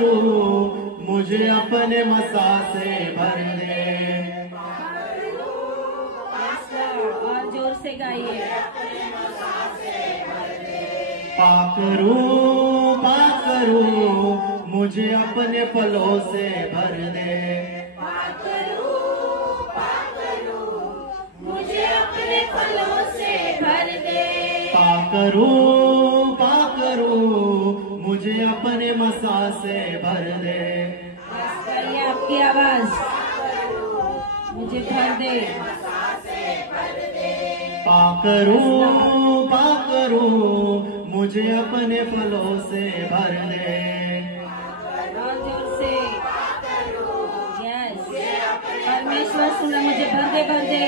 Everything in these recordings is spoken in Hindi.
करूं मुझे अपने मसा से भर दे। और जोर से गाइए। पाकरूं मुझे अपने फलों से भर दे। पाकरूं मुझे अपने फलों से भर दे। पाकरूं मुझे अपने मसा से भर दे। करिए आपकी आवाज। मुझे भर दे। पाकरूं मुझे अपने फलों से भर दे। और जोर से। यस परमेश्वर सुना, मुझे भर दे भर दे।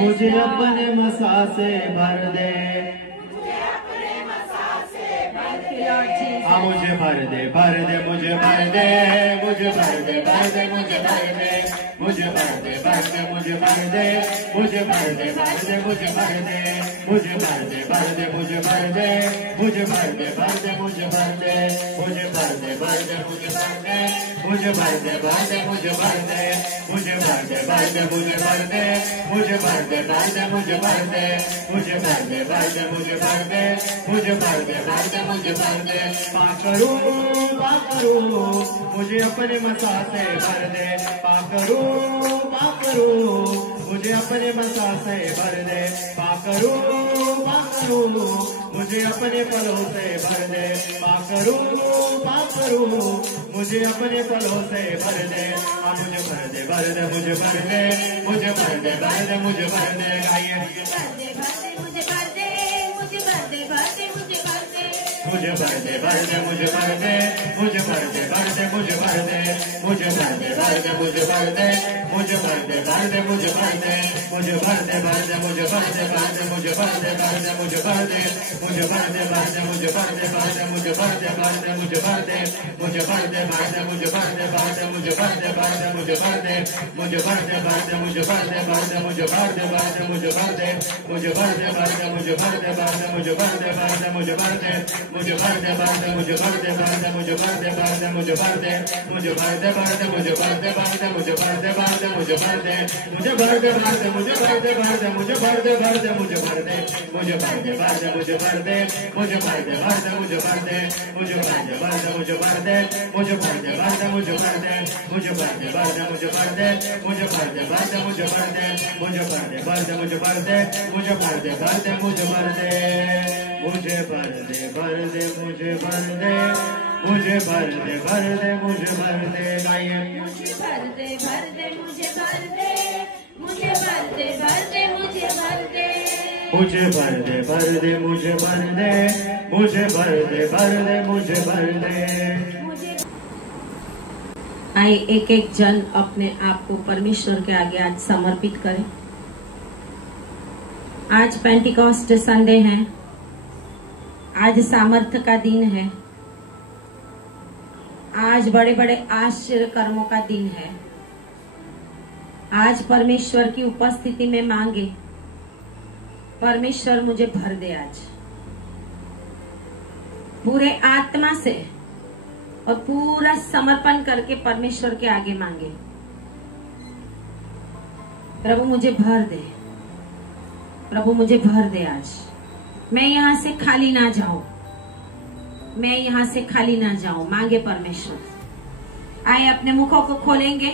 मुझे अपने मसा से भर दे। हाँ मुझे भर दे भर दे मुझे भर दे। मुझे भर दे भर दे मुझे भर दे। मुझे भर दे भर दे मुझे भर दे। मुझे भर दे भर दे मुझे भर दे। मुझे भर दे भर दे मुझे भर दे। मुझे भर दे भर दे मुझे भर दे। मुझे भर दे भर दे मुझे भर दे। मुझे भर दे भर दे मुझे भर दे। मुझे भर दे भर दे मुझे भर दे। मुझे भर दे भर दे मुझे भर दे। मुझे भर दे भर दे मुझे भर दे। मुझे भर दे भर दे मुझे भर दे। पाकरूं मुझे अपने मसा से भर दे। पाकरूं मुझे अपने मसा से भर दे। पाकरूं मुझे अपने फलों से भर दे। पाकरूं मुझे अपने फलों से भर दे। मुझे भर दे भर दे मुझे भर दे। मुझे भर दे भर दे मुझे भर दे। गाइए मुझे भर दे मुझे भर दे भर दे मुझे भर दे। मुझे भर दे भर दे मुझे भर दे। मुझे भर दे भर दे मुझे भर दे। मुझे भर दे भर दे मुझे भर दे। मुझे भर दे भर दे मुझे भर दे। मुझे भर दे भर दे मुझे भर दे भर दे मुझे भर दे भर दे मुझे भर दे। मुझे भर दे भर दे मुझे भर दे भर दे मुझे भर दे भर दे मुझे भर दे। मुझे भर दे भर दे मुझे भर दे भर दे मुझे भर दे भर दे मुझे भर दे। मुझे भर दे भर दे मुझे भर दे भर दे मुझे भर दे भर दे मुझे भर दे। मुझे भर दे भर दे मुझे भर दे भर दे मुझे भर दे भर दे मुझे भर दे। मुझे भर दे भर दे मुझे भर दे भर दे मुझे भर दे भर दे मुझे भर दे। मुझे भर दे भर दे मुझे भर दे भर दे मुझे भर दे भर दे मुझे भर दे। मुझे भर दे भर दे मुझे भर दे भर दे मुझे भर दे भर दे मुझे भर दे। मुझे भर दे भर दे मुझे भर दे। मुझे भर दे भर दे मुझे भर दे। मुझे भर दे भर दे मुझे भर दे। मुझे भर दे भर दे मुझे भर दे। मुझे भर दे भर दे मुझे भर दे। मुझे भर दे भर दे मुझे भर दे। मुझे भर दे भर दे मुझे भर दे। मुझे भर दे भर दे मुझे भर दे। मुझे भर दे भर दे मुझे भर दे। मुझे भर दे भर दे मुझे भर दे। गाइए मुझे भर दे मुझे भर दे। मुझे भर दे मुझे भर दे। मुझे भर दे भर दे मुझे भर दे। मुझे भर दे भर दे मुझे भर दे। आइए एक एक जन अपने आप को परमेश्वर के आगे आज समर्पित करें। आज पेंटिकॉस्ट संडे है। आज सामर्थ्य का दिन है। आज बड़े बड़े आश्चर्य कर्मों का दिन है। आज परमेश्वर की उपस्थिति में मांगे, परमेश्वर मुझे भर दे। आज पूरे आत्मा से और पूरा समर्पण करके परमेश्वर के आगे मांगे, प्रभु मुझे भर दे, प्रभु मुझे भर दे। आज मैं यहां से खाली ना जाऊं, मैं यहां से खाली ना जाऊं। मांगे परमेश्वर। आए अपने मुखों को खोलेंगे,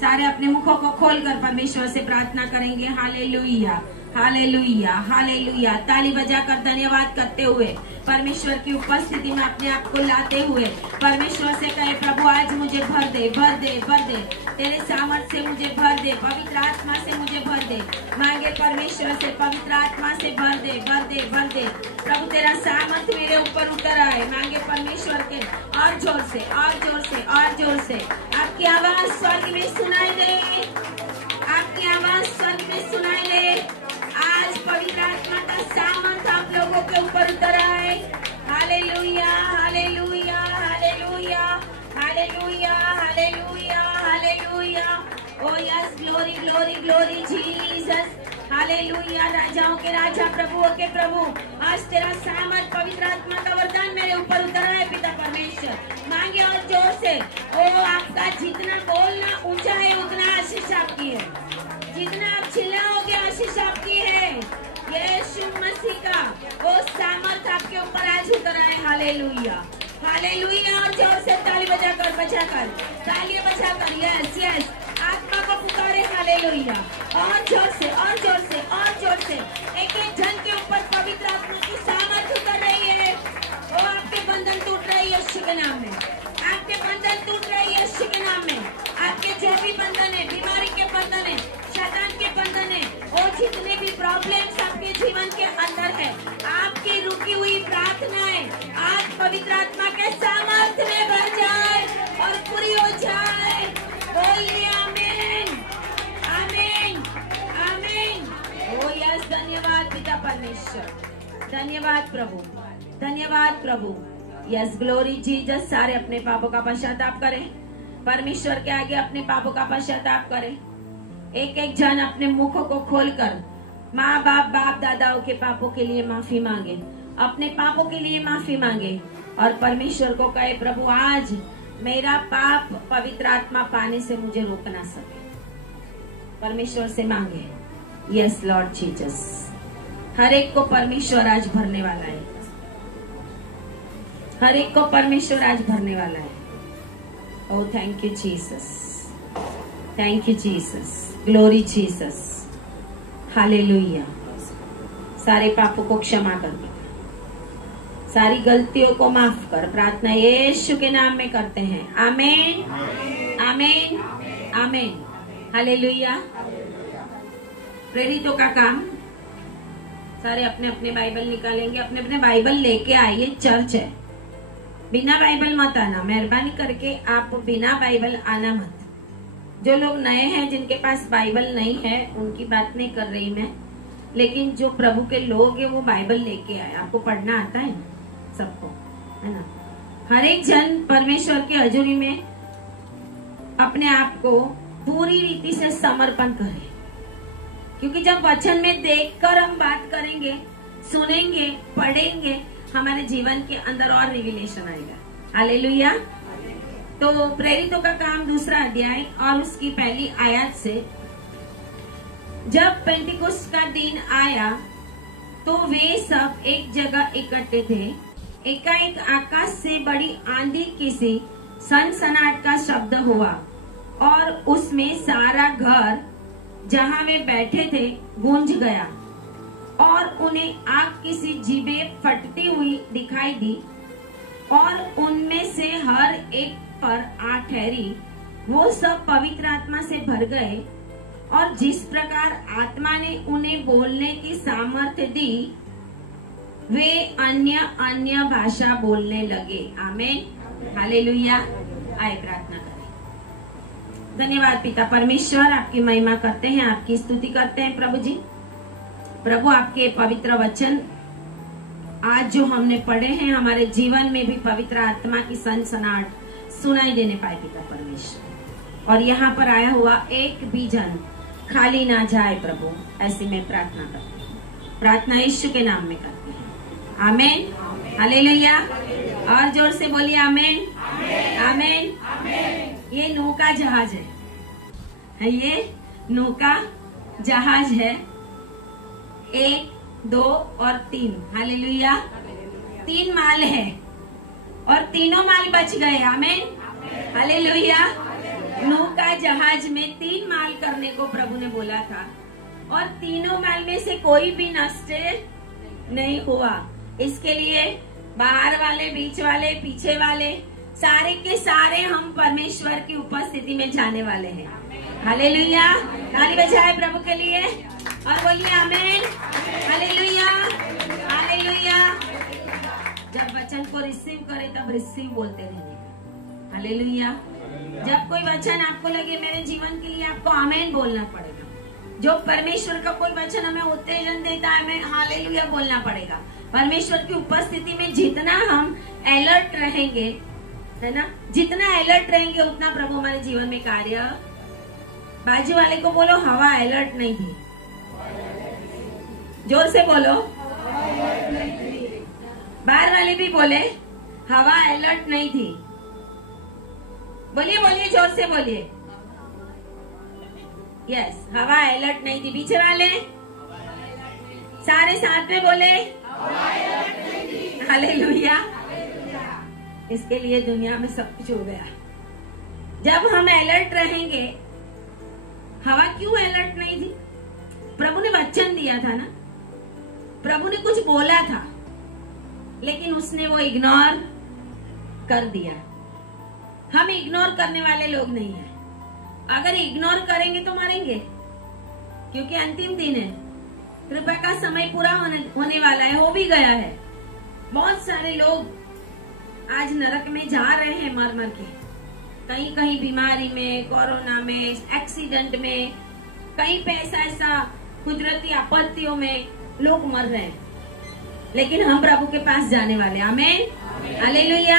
सारे अपने मुखों को खोलकर परमेश्वर से प्रार्थना करेंगे। Hallelujah hallelujah hallelujah. ताली बजाकर धन्यवाद करते हुए परमेश्वर की उपस्थिति में अपने आप को लाते हुए परमेश्वर से कहे, प्रभु आज मुझे भर दे भर दे भर दे। तेरे सामर्थ से मुझे भर दे, पवित्र आत्मा से मुझे भर दे। मांगे परमेश्वर से, पवित्र आत्मा से भर दे भर दे भर दे। प्रभु तेरा सामर्थ मेरे ऊपर उतर आए। मांगे परमेश्वर के और जोर से और जोर से और जोर से। आपकी आवाज स्वर्ग में सुनाई दे, आपकी आवाज स्वर्ग में सुनाई दे। आज पवित्र आत्मा का सामर्थ आप लोगों के ऊपर उतर आए। Hallelujah hallelujah hallelujah hallelujah hallelujah hallelujah. ओ yes, glory glory glory Jesus. Hallelujah. राजाओं के राजा, प्रभुओं के प्रभु, आज तेरा सामर्थ पवित्र आत्मा का वरदान मेरे ऊपर उतर आए पिता परमेश्वर। मांगे और वो आपका जितना बोलना ऊंचा है उतना आशीष आपकी है, जितना आप चिल्लाओगे आशीष आपकी है। यीशु मसीह का वो सामर्थ आपके ऊपर आज उतर आए। Hallelujah, hallelujah. और जोर से ताली बजाकर तालियां बजाकर यस यस आत्मा को पुकारे। हालेलुया। और जोर से और जोर से और जोर से एक एक जन के ऊपर पवित्र आत्मा की सामर्थ उतर रही है। वो आपके बंधन टूट रही है यीशु के नाम में, आपके बंधन टूट रही है यीशु के नाम में। आपके जो भी बंधन है, बीमारी के बंधन है, शैतान के बंधन है, वो जितने भी प्रॉब्लम्स आपके जीवन के अंदर है, आपकी रुकी हुई प्रार्थनाएं आज पवित्र आत्मा के सामर्थ्य में भर जाए और पूरी हो जाए। बोलिए आमीन, आमीन, आमीन। ओ यस, धन्यवाद पिता परमेश्वर, धन्यवाद प्रभु, धन्यवाद प्रभु। Yes, glory Jesus. सारे अपने पापों का पश्चाताप करें, परमेश्वर के आगे अपने पापों का पश्चाताप करें। एक एक जन अपने मुखों को खोलकर माँ बाप दादाओं के पापों के लिए माफी मांगे, अपने पापों के लिए माफी मांगे और परमेश्वर को कहे, प्रभु आज मेरा पाप पवित्र आत्मा पाने से मुझे रोक ना सके। परमेश्वर से मांगे। Yes Lord Jesus. हर एक को परमेश्वर आज भरने वाला है, हर एक को परमेश्वर आज भरने वाला है। Oh thank you Jesus, thank you Jesus, glory Jesus, hallelujah. सारे पापों को क्षमा कर दे, सारी गलतियों को माफ कर। प्रार्थना यीशु के नाम में करते हैं। आमीन, आमीन, आमीन, हालेलुया। प्रेरितों का काम। सारे अपने अपने बाइबल निकालेंगे, अपने अपने बाइबल लेके आइए। चर्च है, बिना बाइबल मत आना, मेहरबानी करके आप बिना बाइबल आना मत। जो लोग नए हैं, जिनके पास बाइबल नहीं है, उनकी बात नहीं कर रही मैं, लेकिन जो प्रभु के लोग हैं वो बाइबल लेके आए। आपको पढ़ना आता है सबको, है ना? हर एक जन परमेश्वर की हजूरी में अपने आप को पूरी रीति से समर्पण करे, क्योंकि जब वचन में देखकर हम बात करेंगे, सुनेंगे, पढ़ेंगे, हमारे जीवन के अंदर और रिविलेशन आएगा। हालेलुया। तो प्रेरितों का काम 2 अध्याय और उसकी पहली आयत से, जब पेंटिकोस्ट का दिन आया तो वे सब एक जगह इकट्ठे थे। एकाएक आकाश से बड़ी आंधी की सी सनसनाहट का शब्द हुआ और उसमें सारा घर जहां वे बैठे थे गूंज गया और उन्हें आग की सी जीभें फटती हुई दिखाई दी और उनमें से हर एक पर आ ठहरी। वो सब पवित्र आत्मा से भर गए और जिस प्रकार आत्मा ने उन्हें बोलने की सामर्थ्य दी, वे अन्य अन्य भाषा बोलने लगे। आमीन, हालेलुया। आए प्रार्थना करें। धन्यवाद पिता परमेश्वर, आपकी महिमा करते हैं, आपकी स्तुति करते हैं प्रभु जी। प्रभु आपके पवित्र वचन आज जो हमने पढ़े हैं, हमारे जीवन में भी पवित्र आत्मा की सनसनाहट सुनाई देने पाए पिता परमेश्वर, और यहाँ पर आया हुआ एक भी जन खाली ना जाए प्रभु, ऐसी मैं प्रार्थना करती हूँ। प्रार्थना यीशु के नाम में करती हूँ। आमीन, हालेलुया। और जोर से बोलिए आमीन, आमीन। ये नौका जहाज है, ये नौका जहाज है। 1, 2 और 3, हालेलुया। 3 माल है और तीनों माल बच गए। आमीन, हालेलुया। नौका जहाज में 3 माल करने को प्रभु ने बोला था और तीनों माल में से कोई भी नष्ट नहीं हुआ। इसके लिए बाहर वाले, बीच वाले, पीछे वाले, सारे के सारे हम परमेश्वर की उपस्थिति में जाने वाले हैं। हालेलुया। ताली बजाए प्रभु के लिए और बोलिए आमीन, हालेलुया, हालेलुया। जब वचन को रिसीव करे तब रिसीव बोलते रहने। हालेलुया। जब कोई वचन आपको लगे मेरे जीवन के लिए, आपको आमीन बोलना पड़ेगा। जो परमेश्वर का कोई वचन हमें उत्तेजन देता है, हमें हालेलुया बोलना पड़ेगा। परमेश्वर की उपस्थिति में जितना हम अलर्ट रहेंगे, है ना, जितना अलर्ट रहेंगे उतना प्रभु हमारे जीवन में कार्य। बाजू वाले को बोलो, हवा अलर्ट नहीं थी। जोर से बोलो। बाहर वाले भी बोले, हवा अलर्ट नहीं थी। बोलिए बोलिए, जोर से बोलिए। यस, हवा अलर्ट नहीं थी। पीछे वाले सारे साथ में बोले, हालेलुया। इसके लिए दुनिया में सब कुछ हो गया। जब हम अलर्ट रहेंगे, हवा क्यों अलर्ट नहीं थी? प्रभु ने वचन दिया था ना, प्रभु ने कुछ बोला था, लेकिन उसने वो इग्नोर कर दिया। हम इग्नोर करने वाले लोग नहीं हैं। अगर इग्नोर करेंगे तो मरेंगे, क्योंकि अंतिम दिन है। कृपा का समय पूरा होने वाला है, हो भी गया है। बहुत सारे लोग आज नरक में जा रहे हैं मर मर के, कहीं कहीं बीमारी में, कोरोना में, एक्सीडेंट में, कहीं पे ऐसा कुदरती आपत्तियों में लोग मर रहे हैं। लेकिन हम प्रभु के पास जाने वाले हैं। आमीन, हालेलुया।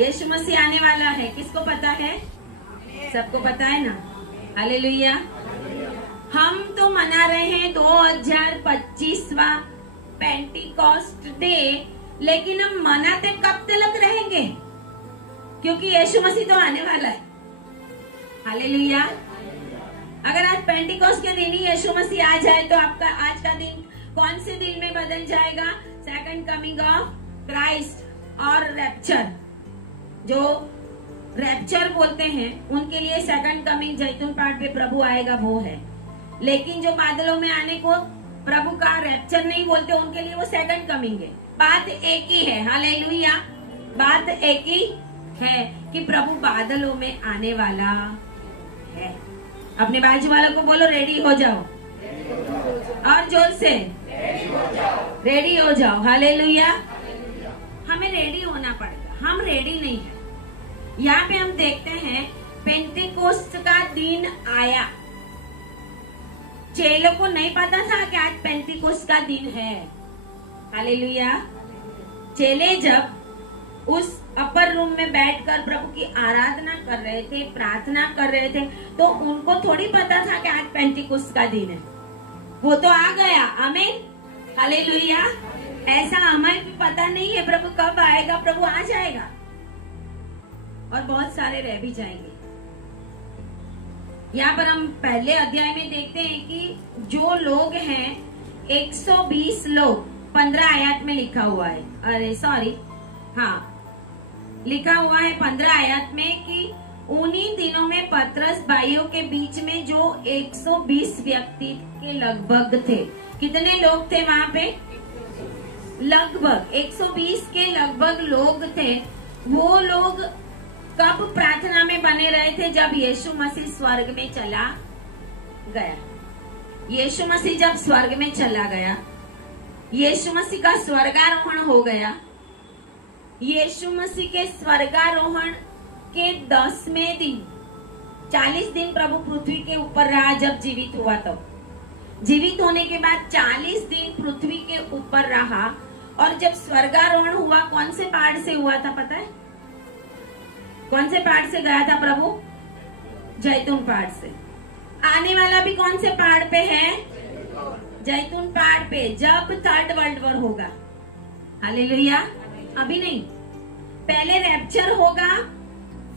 यीशु मसीह आने वाला है, किसको पता है? सबको पता है ना, हालेलुया। हम तो मना रहे हैं 2025वां पेंटिकॉस्ट डे, लेकिन हम मनाते कब तक रहेंगे? क्योंकि यीशु मसीह तो आने वाला है, हालेलुया। अगर आज पेंटिकॉस्ट के दिन ही यीशु मसीह आ जाए तो आपका आज का दिन कौन से दिन में बदल जाएगा? सेकंड कमिंग ऑफ क्राइस्ट और रैप्चर। जो रैप्चर बोलते हैं उनके लिए सेकंड कमिंग जैतून पाठ पे प्रभु आएगा वो है, लेकिन जो बादलों में आने को प्रभु का रैप्चर नहीं बोलते, उनके लिए वो सेकंड कमिंग है। बात एक ही है, हालेलुया। बात एक ही है कि प्रभु बादलों में आने वाला है। अपने बाजू वालों को बोलो, रेडी हो जाओ, और जोर से रेडी हो जाओ, हालेलुया। हमें रेडी होना पड़ेगा, हम रेडी नहीं है। यहाँ पे हम देखते हैं पेंटिकोस्ट का दिन आया। चेलों को नहीं पता था कि आज पेंटिकोस्ट का दिन है, हालेलुया। चेले जब उस अपर रूम में बैठकर प्रभु की आराधना कर रहे थे, प्रार्थना कर रहे थे, तो उनको थोड़ी पता था कि आज पेंटिकोस्ट का दिन है। वो तो आ गया, आमीन, हालेलुया। ऐसा हमें भी पता नहीं है प्रभु कब आएगा। प्रभु आ जाएगा और बहुत सारे रह भी जाएंगे। यहाँ पर हम पहले अध्याय में देखते हैं कि जो लोग हैं 120 लोग, 15 आयत में लिखा हुआ है, अरे सॉरी, हाँ लिखा हुआ है 15 आयत में कि उन्हीं दिनों में पतरस भाइयों के बीच में जो 120 व्यक्ति के लगभग थे। कितने लोग थे वहाँ पे? लगभग 120 के लगभग लोग थे। वो लोग कब प्रार्थना में बने रहे थे? जब यीशु मसीह स्वर्ग में चला गया। यीशु मसीह जब स्वर्ग में चला गया, यीशु मसीह का स्वर्गारोहण हो गया। यीशु मसीह के स्वर्गारोहण के 10वें दिन, 40 दिन प्रभु पृथ्वी के ऊपर रहा जब जीवित हुआ। तो जीवित होने के बाद 40 दिन पृथ्वी के ऊपर रहा, और जब स्वर्गारोहण हुआ कौन से पहाड़ से हुआ था पता है? कौन से पहाड़ से गया था प्रभु? जैतून पहाड़ से। आने वाला भी कौन से पहाड़ पे है? जैतून पहाड़ पे, जब थर्ड वर्ल्ड वॉर होगा, हालेलुया। अभी नहीं, पहले रैप्चर होगा,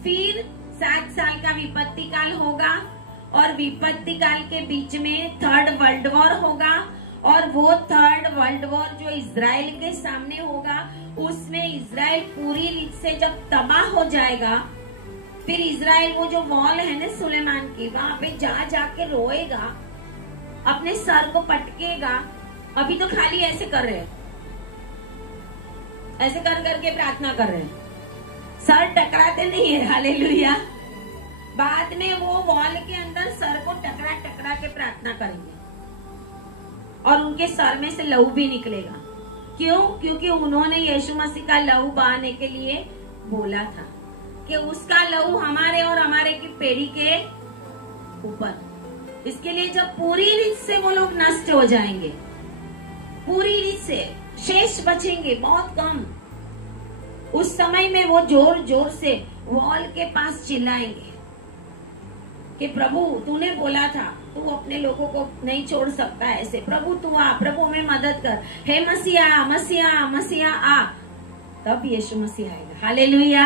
फिर 7 साल का विपत्ति काल होगा, और विपत्ति काल के बीच में थर्ड वर्ल्ड वॉर होगा। और वो थर्ड वर्ल्ड वॉर जो इजराइल के सामने होगा, उसमें इजराइल पूरी रीत से जब तबाह हो जाएगा, फिर इजराइल वो जो वॉल है ना सुलेमान की, वहां पे जा जाके रोएगा, अपने सर को पटकेगा। अभी तो खाली ऐसे कर रहे हैं, ऐसे कर करके प्रार्थना कर रहे हैं, सर टकराते नहीं है, हालेलुया। बाद में वो वॉल के अंदर सर को टकरा टकरा के प्रार्थना करेंगे, और उनके सर में से लहू भी निकलेगा। क्यों? क्योंकि उन्होंने यीशु मसीह का लहू बहाने के लिए बोला था कि उसका लहू हमारे और हमारे की पीढ़ी के ऊपर। इसके लिए जब पूरी रीत से वो लोग नष्ट हो जाएंगे, पूरी रीत से शेष बचेंगे बहुत कम, उस समय में वो जोर जोर से वॉल के पास चिल्लाएंगे कि प्रभु तूने बोला था, तू अपने लोगों को नहीं छोड़ सकता ऐसे, प्रभु तू आ, प्रभु हमें मदद कर, हे मसीहा मसीहा मसीहा आ। तब यीशु मसीह आएगा, हालेलुया।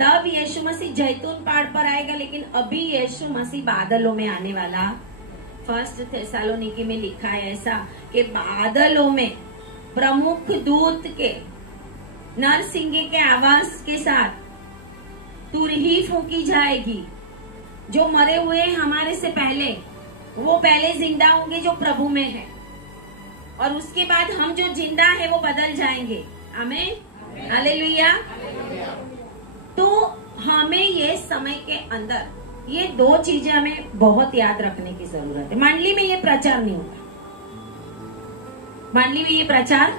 तब यीशु मसीह जैतून पहाड़ पर आएगा, लेकिन अभी यीशु मसीह बादलों में आने वाला। फर्स्ट थेसालोनिकी में लिखा है ऐसा कि बादलों में प्रमुख दूत के नरसिंगे के आवाज के साथ तुरही फूंकी जाएगी। जो मरे हुए हमारे से पहले, वो पहले जिंदा होंगे जो प्रभु में है, और उसके बाद हम जो जिंदा है वो बदल जाएंगे। आमीन, हालेलुया। तो हमें ये समय के अंदर ये दो चीजें हमें बहुत याद रखने की जरूरत है। मंडली में ये प्रचार नहीं होता, मंडली में ये प्रचार,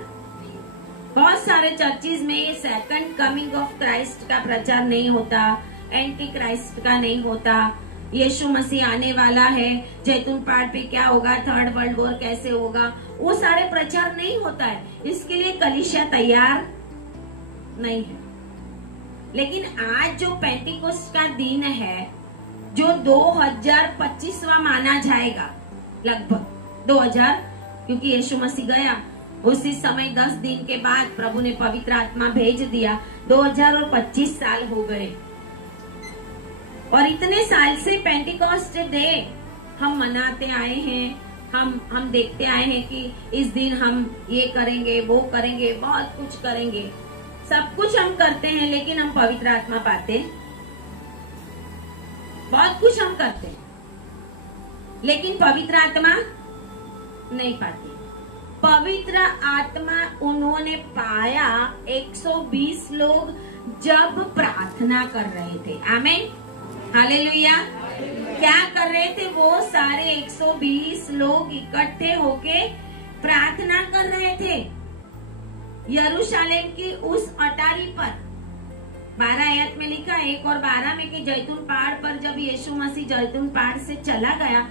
बहुत सारे चर्चिज में ये सेकंड कमिंग ऑफ क्राइस्ट का प्रचार नहीं होता, एंटी क्राइस्ट का नहीं होता, यीशु मसीह आने वाला है, जैतून पहाड़ पे क्या होगा, थर्ड वर्ल्ड वॉर कैसे होगा, वो सारे प्रचार नहीं होता है। इसके लिए कलीसिया तैयार नहीं है। लेकिन आज जो पेंटिकोस्ट का दिन है, जो 2025वां माना जाएगा, लगभग 2000, क्योंकि यीशु मसीह गया उसी समय 10 दिन के बाद प्रभु ने पवित्र आत्मा भेज दिया। 2025 साल हो गए, और इतने साल से पेंटिकोस्ट डे हम मनाते आए हैं। हम देखते आए हैं कि इस दिन हम ये करेंगे, वो करेंगे, बहुत कुछ करेंगे, सब कुछ हम करते हैं, लेकिन हम पवित्र आत्मा पाते, बहुत कुछ हम करते हैं, लेकिन पवित्र आत्मा नहीं पाते। पवित्र आत्मा उन्होंने पाया 120 लोग जब प्रार्थना कर रहे थे। आमीन, हालेलुया। क्या कर रहे थे? वो सारे 120 लोग इकट्ठे होके प्रार्थना कर रहे थे यरूशलेम की उस अटारी पर। 12 आयत में लिखा 1 और 12 में कि जैतून पहाड़ पर जब यीशु मसीह जैतून पहाड़ से चला गया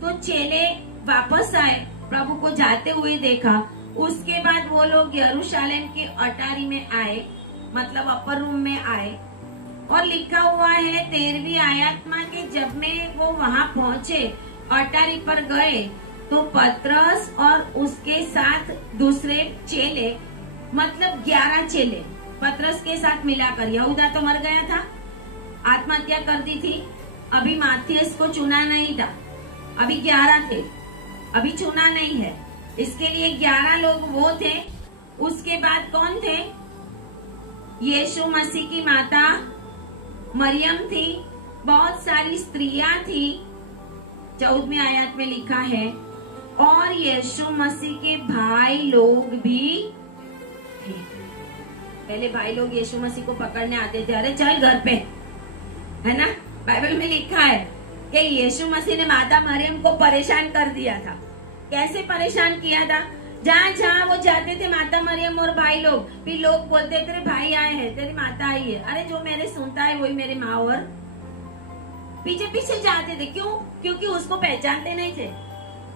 तो चेले वापस आए, प्रभु को जाते हुए देखा। उसके बाद वो लोग यरूशलेम की अटारी में आए, मतलब अपर रूम में आए, और लिखा हुआ है 13वीं आयत में कि जब में वो वहां पहुंचे, अटारी पर गए, तो पतरस और उसके साथ दूसरे चेले, मतलब 11 चेले पतरस के साथ मिलाकर, यहूदा तो मर गया था, आत्महत्या कर दी थी, अभी माथियस को चुना नहीं था, अभी 11 थे, अभी चुना नहीं है, इसके लिए 11 लोग वो थे। उसके बाद कौन थे? यीशु मसीह की माता मरियम थी, बहुत सारी स्त्रियां थी, 14वीं आयत में लिखा है, और यीशु मसीह के भाई लोग भी थे। पहले भाई लोग यीशु मसीह को पकड़ने आते थे, अरे चल घर पे, है ना। बाइबल में लिखा है कि यीशु मसीह ने माता मरियम को परेशान कर दिया था। कैसे परेशान किया था? जहाँ जहाँ वो जाते थे, माता मरियम और भाई लोग, फिर लोग बोलते तेरे भाई आए हैं, तेरी माता आई है, अरे जो मेरे सुनता है वही मेरी माँ, और पीछे पीछे जाते थे। क्यों? क्योंकि उसको पहचानते नहीं थे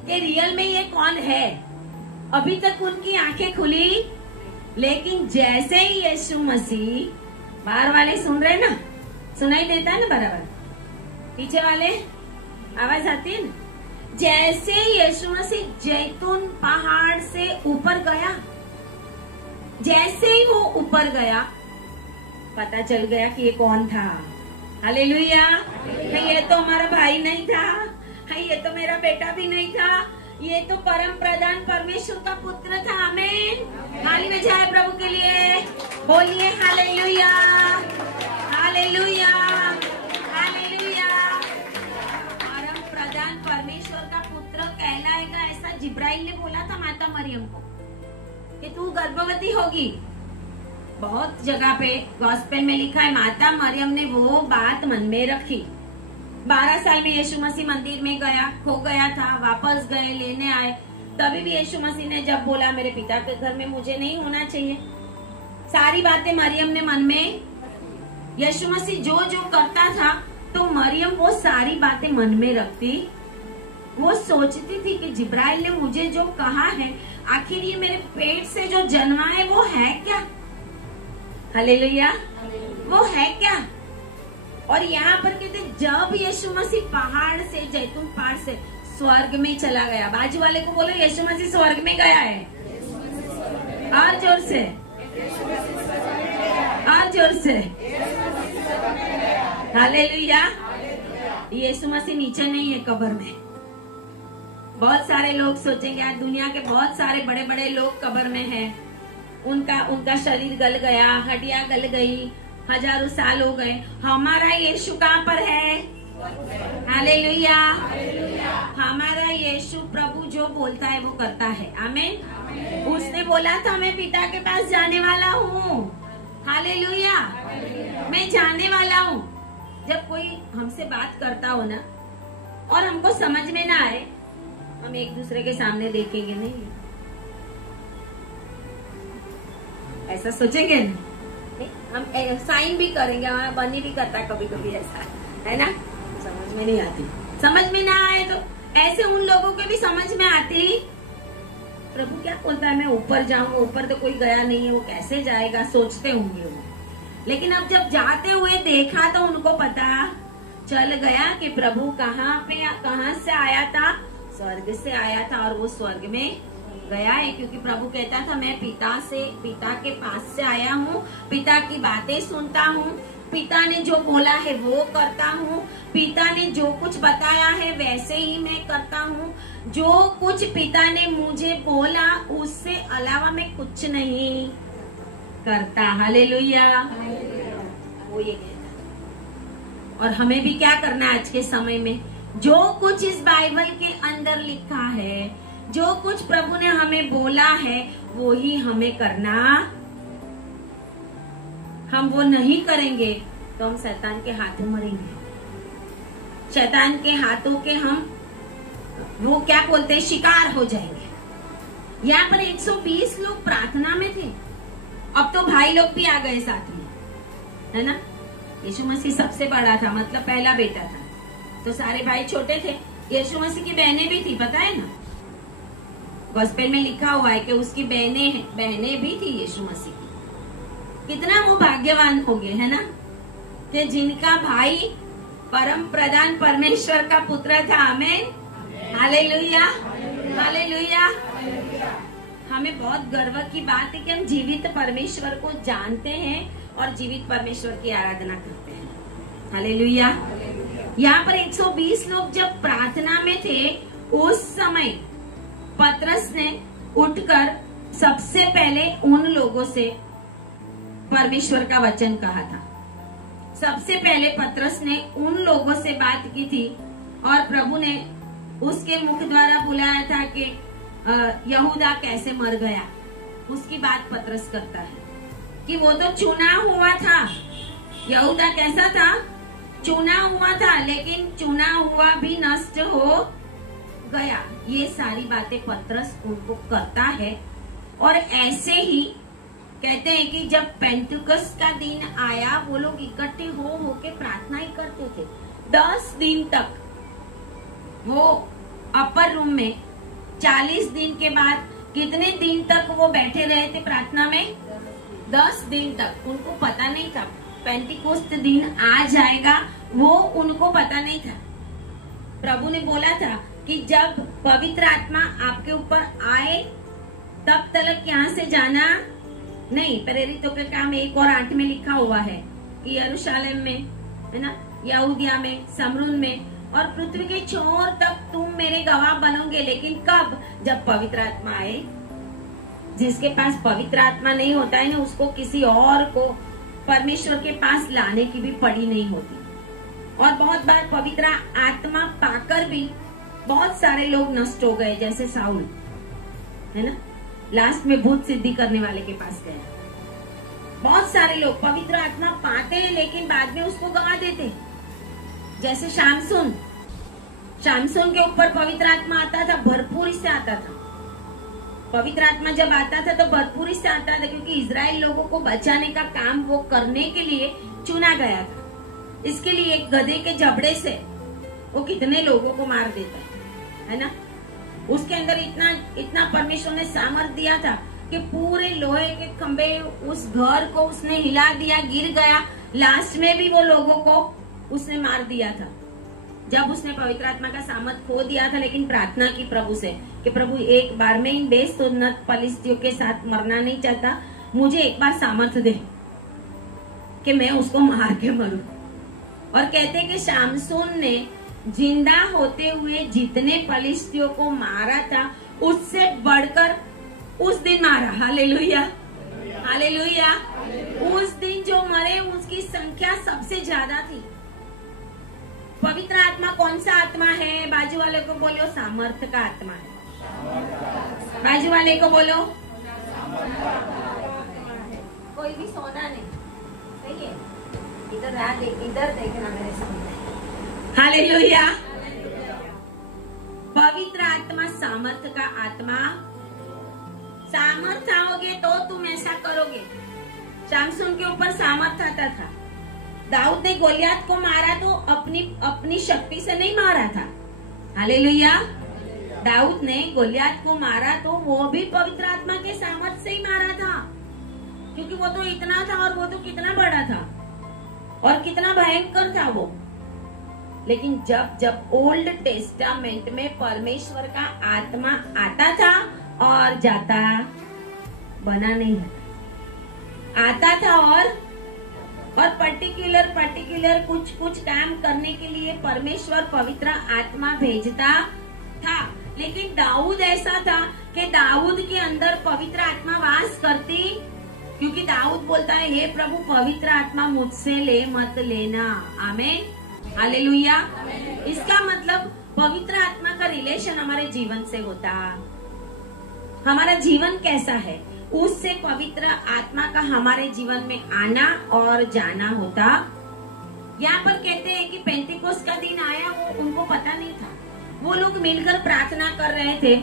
कि रियल में ये कौन है। अभी तक उनकी आंखें खुली, लेकिन जैसे ही यीशु मसीह, बाहर वाले सुन रहे ना, सुनाई देता है ना बराबर, पीछे वाले आवाज आती है ना, जैसे यीशु मसीह जैतून पहाड़ से ऊपर गया, जैसे ही वो ऊपर गया, पता चल गया कि ये कौन था। हालेलुया। ये तो हमारा भाई नहीं था, ये तो मेरा बेटा भी नहीं था, ये तो परम प्रधान परमेश्वर का पुत्र था। आमीन। ताली बजाए प्रभु के लिए, बोलिए हालेलुया, हालेलुया, हालेलुया। परम प्रधान परमेश्वर का पुत्र कहलाएगा, ऐसा जिब्राइल ने बोला था माता मरियम को कि तू गर्भवती होगी। बहुत जगह पे गॉस्पेल में लिखा है, माता मरियम ने वो बात मन में रखी। 12 साल में यीशु मसीह मंदिर में गया, खो गया था, वापस गए, लेने आए, तभी भी यीशु मसीह ने जब बोला मेरे पिता के घर में मुझे नहीं होना चाहिए, सारी बातें मरियम ने मन में, यीशु मसीह जो जो करता था तो मरियम वो सारी बातें मन में रखती। वो सोचती थी कि जिब्राइल ने मुझे जो कहा है, आखिर ये मेरे पेट से जो जन्मा है वो है क्या? हालेलुया, वो है क्या? और यहाँ पर कहते जब यीशु मसीह पहाड़ से, जैतून पहाड़ से स्वर्ग में चला गया, बाजू वाले को बोलो यीशु मसीह स्वर्ग में गया है, और जोर से, और जोर से। हालेलुया। यीशु मसीह नीचे नहीं है कब्र में। बहुत सारे लोग सोचेंगे आज दुनिया के बहुत सारे बड़े बड़े लोग कब्र में हैं, उनका शरीर गल गया, हड्डियां गल गई, हजारों साल हो गए। हमारा यीशु कहाँ पर है? हालेलुया। हमारा यीशु प्रभु जो बोलता है वो करता है। आमीन। उसने बोला था मैं पिता के पास जाने वाला हूँ। हालेलुया। मैं जाने वाला हूँ। जब कोई हमसे बात करता हो ना और हमको समझ में ना आए, हम एक दूसरे के सामने देखेंगे नहीं, ऐसा सोचेंगे नहीं, हम साइन भी करेंगे। हमारा बनी भी करता कभी कभी ऐसा, है ना। समझ में नहीं आती, समझ में ना आए तो ऐसे उन लोगों के भी समझ में आती, प्रभु क्या बोलता है, मैं ऊपर जाऊंगा, ऊपर तो कोई गया नहीं है, वो कैसे जाएगा, सोचते होंगे वो। लेकिन अब जब जाते हुए देखा तो उनको पता चल गया कि प्रभु कहाँ से आया था? स्वर्ग से आया था, और वो स्वर्ग में गया है, क्योंकि प्रभु कहता था मैं पिता के पास से आया हूँ, पिता की बातें सुनता हूँ, पिता ने जो बोला है वो करता हूँ, पिता ने जो कुछ बताया है वैसे ही मैं करता हूँ, जो कुछ पिता ने मुझे बोला उससे अलावा मैं कुछ नहीं करता। हालेलुया। वो ये कहता। और हमें भी क्या करना है आज के समय में? जो कुछ इस बाइबल के अंदर लिखा है, जो कुछ प्रभु ने हमें बोला है, वो ही हमें करना। हम वो नहीं करेंगे तो हम शैतान के हाथों मरेंगे। शैतान के हाथों के हम वो क्या बोलते हैं, शिकार हो जाएंगे। यहाँ पर 120 लोग प्रार्थना में थे। अब तो भाई लोग भी आ गए साथ में, है ना। यीशु मसीह सबसे बड़ा था, मतलब पहला बेटा था, तो सारे भाई छोटे थे। यीशु मसीह की बहनें भी थी, पता है ना। गॉस्पेल में लिखा हुआ है कि उसकी बहनें भी थी यीशु मसीह की। कितना वो भाग्यवान हो गए, है ना, कि जिनका भाई परम प्रधान परमेश्वर का पुत्र था। आमीन। हालेलुया। हालेलुया। हमें बहुत गर्व की बात है कि हम जीवित परमेश्वर को जानते हैं और जीवित परमेश्वर की आराधना करते हैं। हालेलुया। यहाँ पर 120 लोग जब प्रार्थना में थे, उस समय पतरस ने उठकर सबसे पहले उन लोगों से परमेश्वर का वचन कहा था। सबसे पहले पतरस ने उन लोगों से बात की थी और प्रभु ने उसके मुख द्वारा बुलाया था कि यहूदा कैसे मर गया, उसकी बात पतरस करता है कि वो तो चुना हुआ था। यहूदा कैसा था? चुना हुआ था, लेकिन चुना हुआ भी नष्ट हो गया। ये सारी बातें पतरस उनको करता है। और ऐसे ही कहते हैं कि जब पेंटुकस का दिन आया, वो लोग इकट्ठे हो के प्रार्थना ही करते थे 10 दिन तक। वो अपर रूम में 40 दिन के बाद कितने दिन तक वो बैठे रहे थे प्रार्थना में? 10 दिन तक। उनको पता नहीं था पेंटिकोस्त दिन आ जाएगा, वो उनको पता नहीं था। प्रभु ने बोला था कि जब पवित्र आत्मा आपके ऊपर आए तब तक यहाँ से जाना नहीं। प्रेरितों के काम 1 और 8 में लिखा हुआ है कि यरूशलेम में, है ना, यहूदिया में, समरून में और पृथ्वी के छोर तक तुम मेरे गवाह बनोगे। लेकिन कब? जब पवित्र आत्मा आए। जिसके पास पवित्र आत्मा नहीं होता है ना, उसको किसी और को परमेश्वर के पास लाने की भी पड़ी नहीं होती। और बहुत बार पवित्र आत्मा पाकर भी बहुत सारे लोग नष्ट हो गए, जैसे साउल, है ना, लास्ट में भूत सिद्धि करने वाले के पास गए। बहुत सारे लोग पवित्र आत्मा पाते हैं लेकिन बाद में उसको गवा देते, जैसे शामसून के ऊपर पवित्र आत्मा आता था, भरपूरी से आता था। पवित्र आत्मा जब आता था तो भरपूरी से आता था, क्योंकि इजराइल लोगों को बचाने का काम वो करने के लिए चुना गया था। इसके लिए एक गधे के जबड़े से वो कितने लोगों को मार देता है ना। उसके अंदर इतना परमेश्वर ने सामर्थ दिया था कि पूरे लोहे के खंबे उस घर को उसने हिला दिया, गिर गया। लास्ट में भी वो लोगों को उसने मार दिया था, जब उसने पवित्र आत्मा का सामर्थ खो दिया था। लेकिन प्रार्थना की प्रभु से कि प्रभु एक बार में इन बेसुन्नत फलिस्तियों के साथ मरना नहीं चाहता, मुझे एक बार सामर्थ दे कि मैं उसको मार के मरूं। और कहते कि शामसून ने जिंदा होते हुए जितने फलिस्तियों को मारा था उससे बढ़कर उस दिन मारा। Hallelujah, hallelujah. उस दिन जो मरे उसकी संख्या सबसे ज्यादा थी। पवित्र आत्मा कौन सा आत्मा है? बाजू वाले को बोलो सामर्थ्य का आत्मा है। बाजू वाले को बोलो कोई भी सोना नहीं, सही है। इधर देखना मेरे सामने। हालेलुया। पवित्र आत्मा सामर्थ्य का आत्मा। सामर्थ्य आओगे तो तुम ऐसा करोगे। शामसून के ऊपर सामर्थ्य आता था। दाऊद ने गोलियत को मारा तो अपनी शक्ति से नहीं मारा था। हालेलुया। दाऊद ने गोलियत को मारा तो वो भी पवित्र आत्मा के सामर्थ्य से ही मारा था, क्योंकि वो तो इतना था और वो तो कितना बड़ा था और कितना भयंकर था वो। लेकिन जब ओल्ड टेस्टामेंट में परमेश्वर का आत्मा आता था और जाता, बना नहीं आता था और पर्टिकुलर कुछ काम करने के लिए परमेश्वर पवित्र आत्मा भेजता था। लेकिन दाऊद ऐसा था कि दाऊद के अंदर पवित्र आत्मा वास करती, क्योंकि दाऊद बोलता है हे प्रभु पवित्र आत्मा मुझसे ले मत लेना। आमीन, हालेलुया। इसका मतलब पवित्र आत्मा का रिलेशन हमारे जीवन से होता। हमारा जीवन कैसा है उससे पवित्र आत्मा का हमारे जीवन में आना और जाना होता। यहाँ पर कहते हैं कि पेंटिकोस्ट का दिन आया, वो उनको पता नहीं था। वो लोग मिलकर प्रार्थना कर रहे थे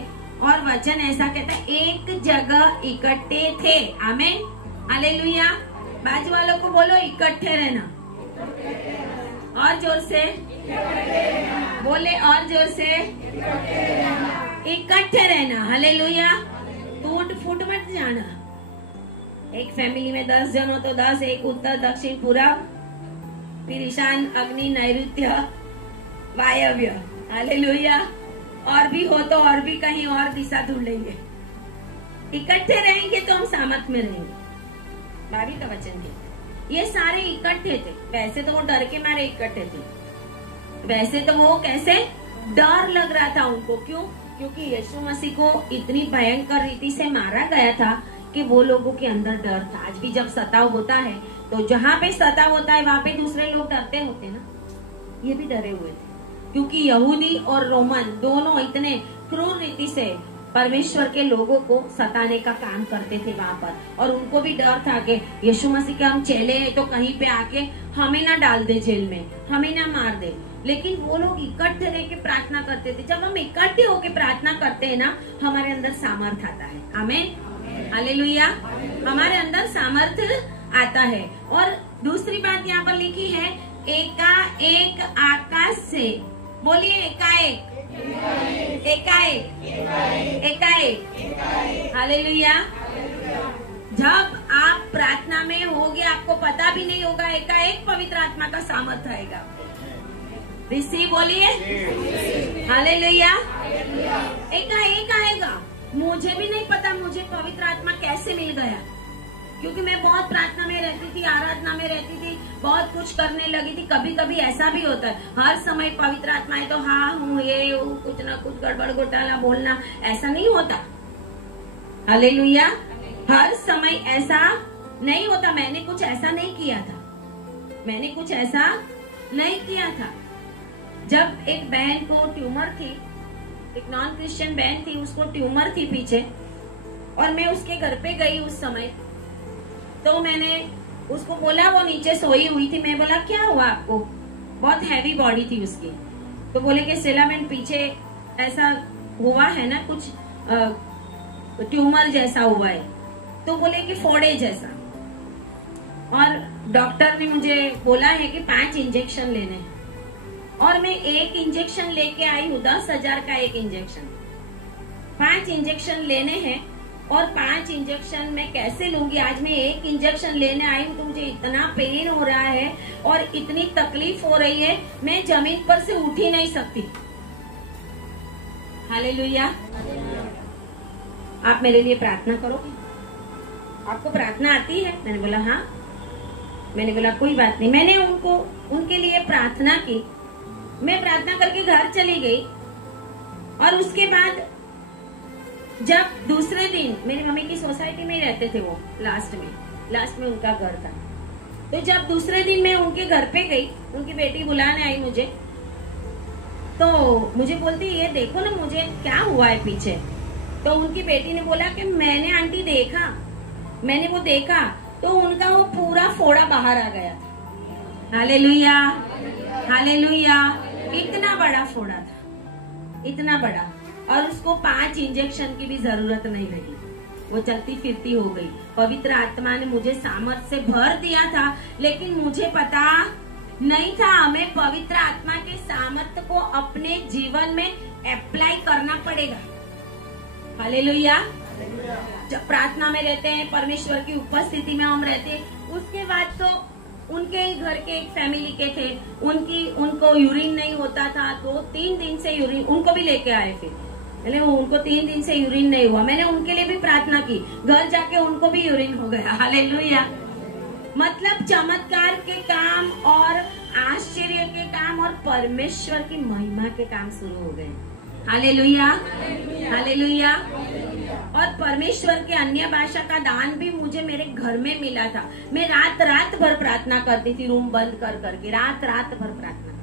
और वचन ऐसा कहता है एक जगह इकट्ठे थे। आमीन, हालेलुया। बाजू वालों को बोलो इकट्ठे रहना। और जोर से बोले, और जोर से इकट्ठे रहना। हालेलुया। टूट फूट मत जाना। एक फैमिली में 10 जन हो तो 10, एक उत्तर दक्षिण पूरब, फिर ईशान अग्नि नैऋत्य वायव्य। हालेलुया। और भी हो तो और भी कहीं और दिशा ढूंढेंगे। इकट्ठे रहेंगे तो हम सामर्थ में रहेंगे। भाभी का वचन के ये सारे इकट्ठे थे। वैसे तो वो डर के मारे इकट्ठे थे। वैसे तो वो कैसे डर लग रहा था उनको। क्यों? क्योंकि यीशु मसीह को इतनी भयंकर रीति से मारा गया था कि वो लोगों के अंदर डर था। आज भी जब सताव होता है तो जहाँ पे सताव होता है वहाँ पे दूसरे लोग डरते होते ना। ये भी डरे हुए थे क्योंकि यहूदी और रोमन दोनों इतने क्रूर रीति से परमेश्वर के लोगों को सताने का काम करते थे वहाँ पर। और उनको भी डर था कि यीशु मसीह के हम चेले हैं तो कहीं पे आके हमें ना डाल दे जेल में, हमें ना मार दे। लेकिन वो लोग इकट्ठे रह के प्रार्थना करते थे। जब हम इकट्ठे होके प्रार्थना करते हैं ना, हमारे अंदर सामर्थ्य आता है। आमीन, हालेलुया। हमारे अंदर सामर्थ्य आता है। और दूसरी बात यहाँ पर लिखी है एकाएक आकाश से। बोलिए एकाएक, एकाएक, एकाएक। हालेलुया। जब आप प्रार्थना में होगे आपको पता भी नहीं होगा, एकाएक पवित्र आत्मा का सामर्थ्य आएगा। रिसीव बोलिए, हालेलुया। एकाएक आएगा। मुझे भी नहीं पता मुझे पवित्र आत्मा कैसे मिल गया, क्योंकि मैं बहुत प्रार्थना में रहती थी, आराधना में रहती थी, बहुत कुछ करने लगी थी। कभी कभी ऐसा भी होता है हर समय पवित्र आत्मा है तो हाँ हूँ ये हूँ, कुछ ना कुछ गड़बड़ घोटाला बोलना, ऐसा नहीं होता। हालेलुया। हर समय ऐसा नहीं होता। मैंने कुछ ऐसा नहीं किया था, मैंने कुछ ऐसा नहीं किया था। जब एक बहन को ट्यूमर थी, एक नॉन क्रिश्चियन बहन थी, उसको ट्यूमर थी पीछे, और मैं उसके घर पे गई उस समय, तो मैंने उसको बोला, वो नीचे सोई हुई थी। मैं बोला क्या हुआ आपको? बहुत हैवी बॉडी थी उसकी। तो बोले कि सेलामेंट पीछे ऐसा हुआ है ना, कुछ ट्यूमर जैसा हुआ है। तो बोले कि फोड़े जैसा। और डॉक्टर ने मुझे बोला है कि 5 इंजेक्शन लेने हैं। और मैं एक इंजेक्शन लेके आई हूँ, 10,000 का एक इंजेक्शन। 5 इंजेक्शन लेने हैं और 5 इंजेक्शन मैं कैसे लूंगी? आज मैं एक इंजेक्शन लेने आई हूँ तो मुझे इतना पेन हो रहा है और इतनी तकलीफ हो रही है, मैं जमीन पर से उठ ही नहीं सकती। हालेलुया। आप मेरे लिए प्रार्थना करोगे? आपको प्रार्थना आती है? मैंने बोला हाँ। मैंने बोला कोई बात नहीं। मैंने उनके लिए प्रार्थना की। मैं प्रार्थना करके घर चली गई और उसके बाद जब दूसरे दिन, मेरी मम्मी की सोसाइटी में ही रहते थे वो, लास्ट में उनका घर था। तो जब दूसरे दिन मैं उनके घर पे गई, उनकी बेटी बुलाने आई मुझे, तो मुझे बोलती ये देखो ना मुझे क्या हुआ है पीछे। तो उनकी बेटी ने बोला कि मैंने आंटी देखा, मैंने वो देखा तो उनका वो पूरा फोड़ा बाहर आ गया। Hallelujah, hallelujah. इतना बड़ा फोड़ा था, इतना बड़ा, और उसको 5 इंजेक्शन की भी जरूरत नहीं लगी, वो चलती फिरती हो गई। पवित्र आत्मा ने मुझे सामर्थ से भर दिया था, लेकिन मुझे पता नहीं था हमें पवित्र आत्मा के सामर्थ को अपने जीवन में अप्लाई करना पड़ेगा। हालेलुया। जब प्रार्थना में रहते हैं, परमेश्वर की उपस्थिति में हम रहते हैं, उसके बाद तो उनके घर के एक फैमिली के थे, उनको यूरिन नहीं होता था, तो 3 दिन से यूरिन, उनको भी लेके आए फिर उनको 3 दिन से यूरिन नहीं हुआ। मैंने उनके लिए भी प्रार्थना की, घर जाके उनको भी यूरिन हो गया। हालेलुया। मतलब चमत्कार के काम और आश्चर्य के काम और परमेश्वर की महिमा के काम शुरू हो गए। Hallelujah, hallelujah. और परमेश्वर के अन्य भाषा का दान भी मुझे मेरे घर में मिला था। मैं रात भर प्रार्थना करती थी, रूम बंद कर करके रात भर प्रार्थना करती,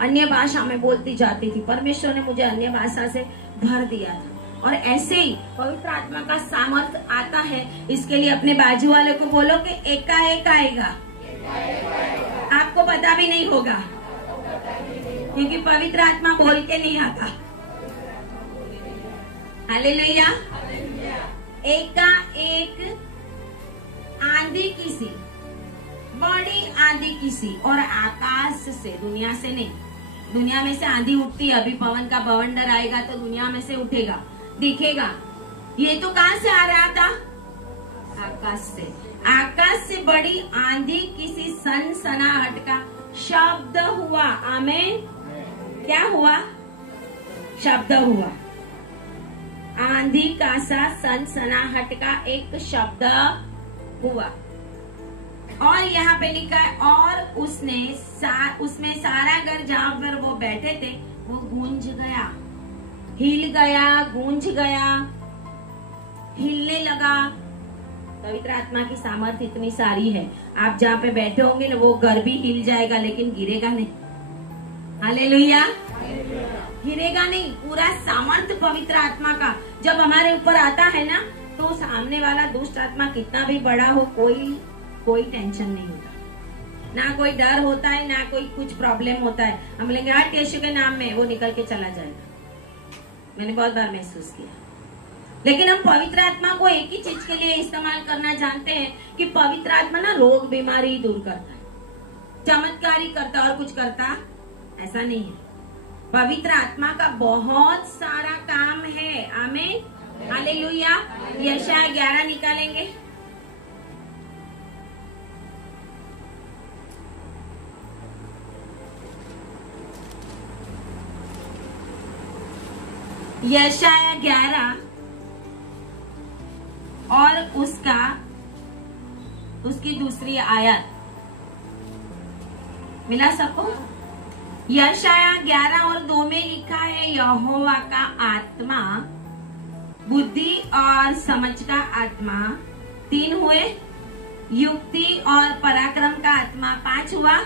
अन्य भाषा में बोलती जाती थी। परमेश्वर ने मुझे अन्य भाषा से भर दिया था। और ऐसे ही पवित्र आत्मा का सामर्थ आता है, इसके लिए अपने बाजू वाले को बोलो कि एकाएक आएगा, आपको पता भी नहीं होगा, क्योंकि पवित्र आत्मा बोल के नहीं आता। हालेलुया। एकाएक आंधी किसी, बड़ी आंधी किसी, और आकाश से, दुनिया से नहीं, दुनिया में से आंधी उठती है, अभी पवन का बवंडर आएगा तो दुनिया में से उठेगा, दिखेगा। ये तो कहां से आ रहा था? आकाश से। आकाश से बड़ी आंधी किसी सनसनाहट का शब्द हुआ। आमीन। क्या हुआ? शब्द हुआ। आंधी का सा सनसनाहट का एक शब्द हुआ। और यहाँ पे लिखा है, और उसमें सारा घर जहाँ पर वो बैठे थे वो गूंज गया, हिल गया, गूंज गया, हिलने लगा। पवित्र आत्मा की सामर्थ इतनी सारी है, आप जहाँ पे बैठे होंगे ना वो घर भी हिल जाएगा, लेकिन गिरेगा नहीं। हालेलुया। गिरेगा नहीं। पूरा सामर्थ पवित्र आत्मा का जब हमारे ऊपर आता है ना, तो सामने वाला दुष्ट आत्मा कितना भी बड़ा हो, कोई टेंशन नहीं होता, ना कोई डर होता है, ना कोई कुछ प्रॉब्लम होता है। हम बोलेंगे आज यीशु के नाम में, वो निकल के चला जाएगा। मैंने बहुत बार महसूस किया। लेकिन हम पवित्र आत्मा को एक ही चीज के लिए इस्तेमाल करना जानते हैं कि पवित्र आत्मा ना रोग बीमारी दूर करता है, चमत्कारी करता और कुछ करता ऐसा नहीं है। पवित्र आत्मा का बहुत सारा काम है। आमीन, हालेलुया। यशाया 11 निकालेंगे। यशाया 11 और उसकी दूसरी आयत मिला सबको? यशाया 11 और 2 में लिखा है, यहोवा का आत्मा बुद्धि और समझ का आत्मा 3 हुए, युक्ति और पराक्रम का आत्मा 5 हुआ,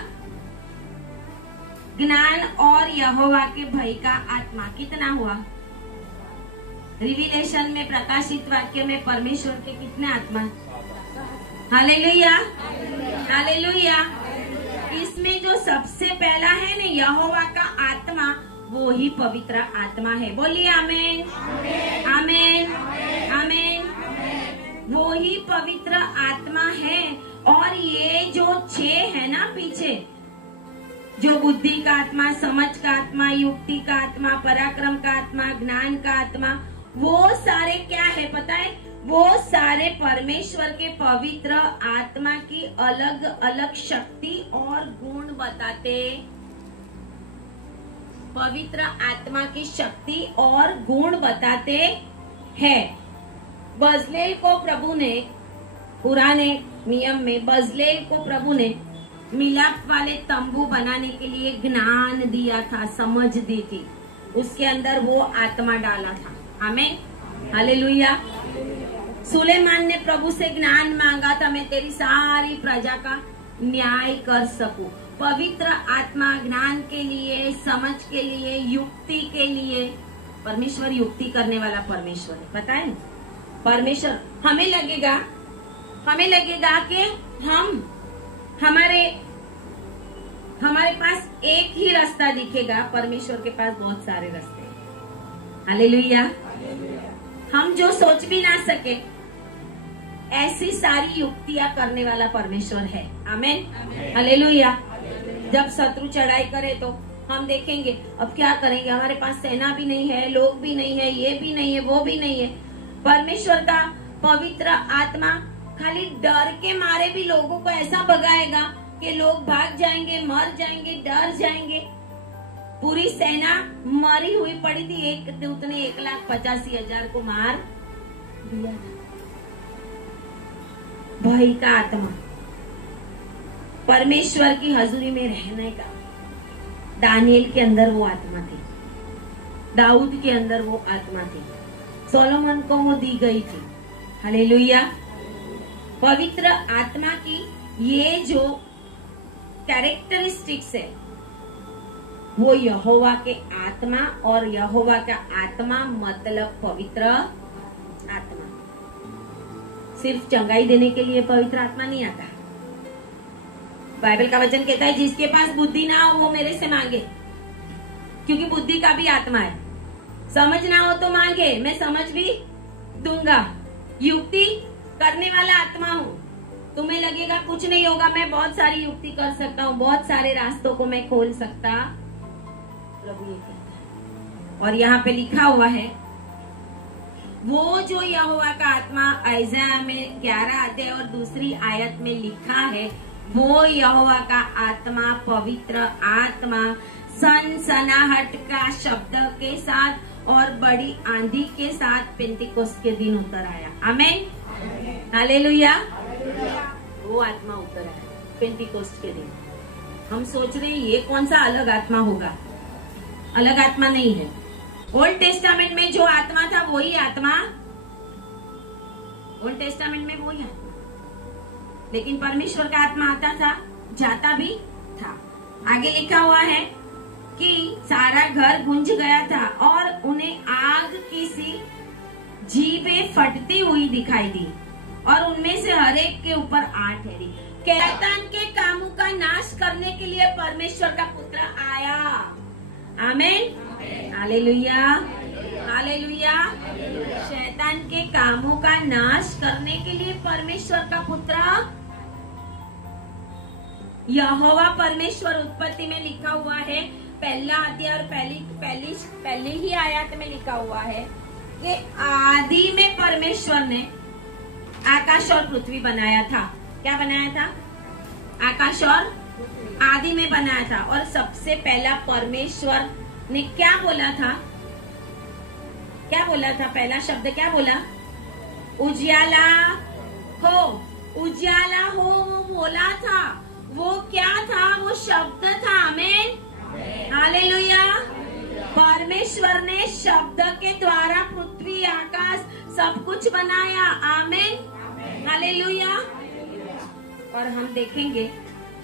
ज्ञान और यहोवा के भय का आत्मा कितना हुआ? रिविलेशन में, प्रकाशित वाक्य में परमेश्वर के कितने आत्मा? Hallelujah, hallelujah. इसमें जो सबसे पहला है ना यहोवा का आत्मा, वो ही पवित्र आत्मा है। बोलिए आमीन, आमीन, आमीन। वो ही पवित्र आत्मा है। और ये जो 6 है ना पीछे, जो बुद्धि का आत्मा, समझ का आत्मा, युक्ति का आत्मा, पराक्रम का आत्मा, ज्ञान का आत्मा, वो सारे क्या है पता है? वो सारे परमेश्वर के पवित्र आत्मा की अलग अलग शक्ति और गुण बताते। पवित्र आत्मा की शक्ति और गुण बताते हैं। बजलेल को प्रभु ने पुराने नियम में बजलेल को प्रभु ने मिलाप वाले तंबू बनाने के लिए ज्ञान दिया था, समझ दी थी, उसके अंदर वो आत्मा डाला था। आमीन, हालेलुया। सुलेमान ने प्रभु से ज्ञान मांगा था, मैं तेरी सारी प्रजा का न्याय कर सकूं। पवित्र आत्मा ज्ञान के लिए, समझ के लिए, युक्ति के लिए। परमेश्वर युक्ति करने वाला परमेश्वर है, पता है। परमेश्वर हमें लगेगा कि हमारे पास एक ही रास्ता दिखेगा, परमेश्वर के पास बहुत सारे रास्ते हैं। हालेलुया। हम जो सोच भी ना सके ऐसी सारी युक्तियां करने वाला परमेश्वर है। आमीन, हालेलुया। जब शत्रु चढ़ाई करे तो हम देखेंगे अब क्या करेंगे, हमारे पास सेना भी नहीं है, लोग भी नहीं है, ये भी नहीं है, वो भी नहीं है। परमेश्वर का पवित्र आत्मा खाली डर के मारे भी लोगों को ऐसा भगाएगा कि लोग भाग जाएंगे, मर जाएंगे, डर जाएंगे। पूरी सेना मरी हुई पड़ी थी, एक दूत ने 1,85,000 को मार दिया था। भय का आत्मा, परमेश्वर की हजूरी में रहने का। दानियल के अंदर वो आत्मा थी, दाऊद के अंदर वो आत्मा थी, सोलोमन को वो दी गई थी। हालेलुया। पवित्र आत्मा की ये जो कैरेक्टरिस्टिक्स है वो यहोवा के आत्मा, और यहोवा का आत्मा मतलब पवित्र आत्मा। सिर्फ चंगाई देने के लिए पवित्र आत्मा नहीं आता। बाइबल का वचन कहता है जिसके पास बुद्धि ना हो वो मेरे से मांगे, क्योंकि बुद्धि का भी आत्मा है। समझ ना हो तो मांगे, मैं समझ भी दूंगा। युक्ति करने वाला आत्मा हूँ। तुम्हें लगेगा कुछ नहीं होगा, मैं बहुत सारी युक्ति कर सकता हूँ, बहुत सारे रास्तों को मैं खोल सकता, प्रभु ये कहता है। और यहाँ पे लिखा हुआ है वो जो यहोवा का आत्मा, ऐसाया में 11 अध्याय और दूसरी आयत में लिखा है, वो यहोवा का आत्मा, पवित्र आत्मा सनसनाहट का शब्द के साथ और बड़ी आंधी के साथ पेंटिकोस्ट के दिन उतर आया। आमीन, हालेलुया। वो आत्मा उतर आया पेंटिकोस्ट के दिन। हम सोच रहे हैं ये कौन सा अलग आत्मा होगा, अलग आत्मा नहीं है। ओल्ड टेस्टामेंट में जो आत्मा था वही आत्मा, ओल्ड टेस्टामेंट में वही आत्मा, लेकिन परमेश्वर का आत्मा आता था, जाता भी था। आगे लिखा हुआ है कि सारा घर गूंज गया था और उन्हें आग की सी जीभें फटती हुई दिखाई दी और उनमें से हर एक के ऊपर आग ठहरी। शैतान के कामों का नाश करने के लिए परमेश्वर का पुत्र आया। आमीन, हालेलुया, हालेलुया। शैतान के कामों का नाश करने के लिए परमेश्वर का पुत्र यहोवा परमेश्वर, उत्पत्ति में लिखा हुआ है, पहला अध्याय और पहली ही आयत में लिखा हुआ है कि आदि में परमेश्वर ने आकाश और पृथ्वी बनाया था। क्या बनाया था? आकाश और आदि में बनाया था। और सबसे पहला परमेश्वर ने क्या बोला था? क्या बोला था? पहला शब्द क्या बोला? उजियाला हो, उजियाला हो, वो बोला था। वो क्या था? वो शब्द था। आमीन, हालेलुया। परमेश्वर ने शब्द के द्वारा पृथ्वी, आकाश सब कुछ बनाया। आमीन, हालेलुया। और हम देखेंगे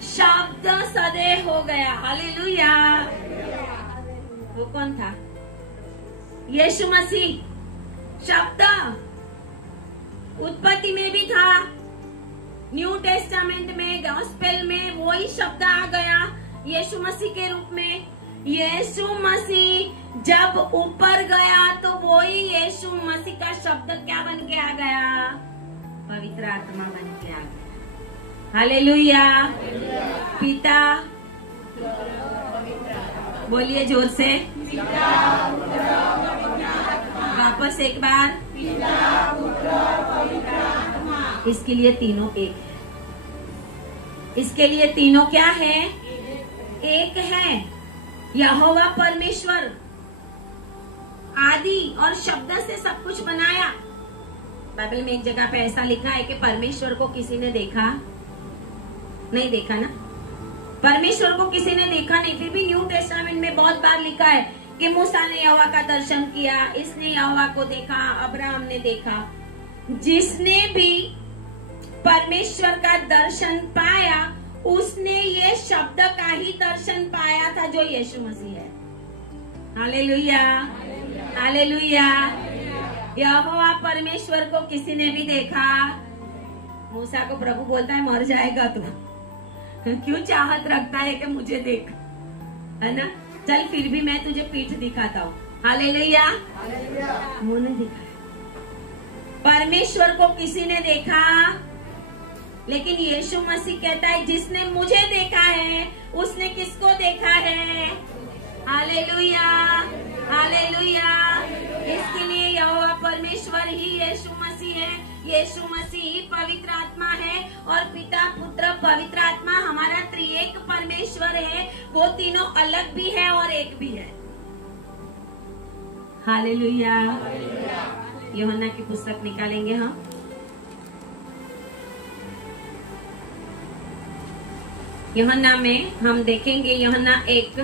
शब्द सदैव हो गया। हालेलुया। वो कौन था? यीशु मसीह। शब्द उत्पत्ति में भी था, न्यू टेस्टामेंट में, गॉस्पेल में वही शब्द आ गया यीशु मसीह के रूप में। यीशु मसीह जब ऊपर गया तो वही यीशु मसीह का शब्द क्या बन के आ गया? पवित्र आत्मा बन के आ गया। हालेलुया। पिता, बोलिए जोर से, वापस एक बार। इसके लिए तीनों एक है। इसके लिए तीनों क्या है? एक है। यहोवा परमेश्वर आदि और शब्द से सब कुछ बनाया। बाइबल में एक जगह पे ऐसा लिखा है कि परमेश्वर को किसी ने देखा नहीं, देखा ना, परमेश्वर को किसी ने देखा नहीं। फिर भी न्यू टेस्टामेंट में बहुत बार लिखा है कि मूसा ने यहोवा का दर्शन किया, इसने यहोवा को देखा, अब्राहम ने देखा। जिसने भी परमेश्वर का दर्शन पाया उसने ये शब्द का ही दर्शन पाया था जो यीशु मसीह है। Hallelujah, hallelujah. यहोवा परमेश्वर को किसी ने भी देखा। मूसा को प्रभु बोलता है मर जाएगा तू, क्यों चाहत रखता है कि मुझे देख, है ना, चल फिर भी मैं तुझे पीठ दिखाता हूँ। हालेलुया, मुंह नहीं दिखाया। परमेश्वर को किसी ने देखा, लेकिन यीशु मसीह कहता है जिसने मुझे देखा है उसने किसको देखा है? Hallelujah, hallelujah. इसके लिए यहोवा परमेश्वर ही यीशु मसीह है। यीशु मसीह ही पवित्र आत्मा है और पिता, पुत्र, पवित्र आत्मा हमारा त्रिएक परमेश्वर है। वो तीनों अलग भी है और एक भी है। हालेलुया। यूहन्ना की पुस्तक निकालेंगे हम। यूहन्ना में हम देखेंगे यूहन्ना 1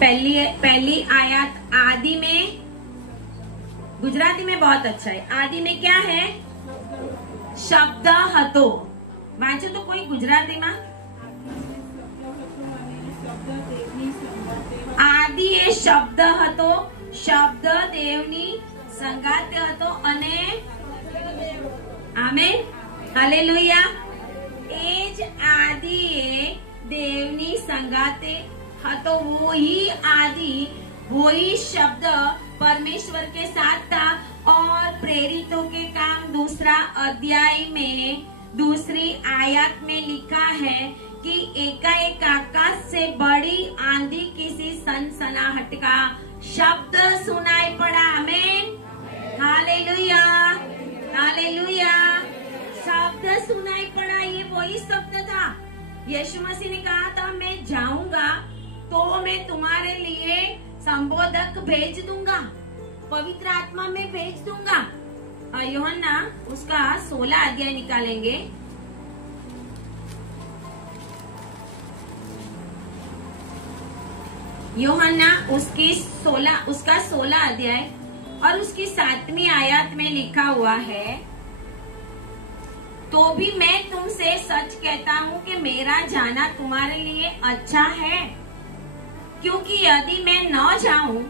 पहली आयत आदि में, गुजराती में बहुत अच्छा है। आदि में क्या है? शब्द हतो। वांचो तो कोई गुजराती में। आदि ए शब्द हतो, शब्द देवनी संगाते हतो अने आमेन, हालेलुया। एज आदि ए देवनी संगाते हतो, वो ही आदि, वो ही शब्द परमेश्वर के साथ था। और प्रेरितों के काम 2 अध्याय में 2 आयत में लिखा है कि एकाएक आकाश से बड़ी आंधी किसी सनसनाहट का शब्द सुनाई पड़ा। आमीन, हालेलुया, हालेलुया। शब्द सुनाई पड़ा, ये वही शब्द था। यीशु मसीह ने कहा था मैं जाऊंगा तो मैं तुम्हारे लिए संबोधक भेज दूंगा, पवित्र आत्मा में भेज दूंगा। यूहन्ना उसका 16 अध्याय निकालेंगे। यूहन्ना उसका 16 अध्याय और उसकी 7वीं आयत में लिखा हुआ है, तो भी मैं तुमसे सच कहता हूँ कि मेरा जाना तुम्हारे लिए अच्छा है, क्योंकि यदि मैं न जाऊं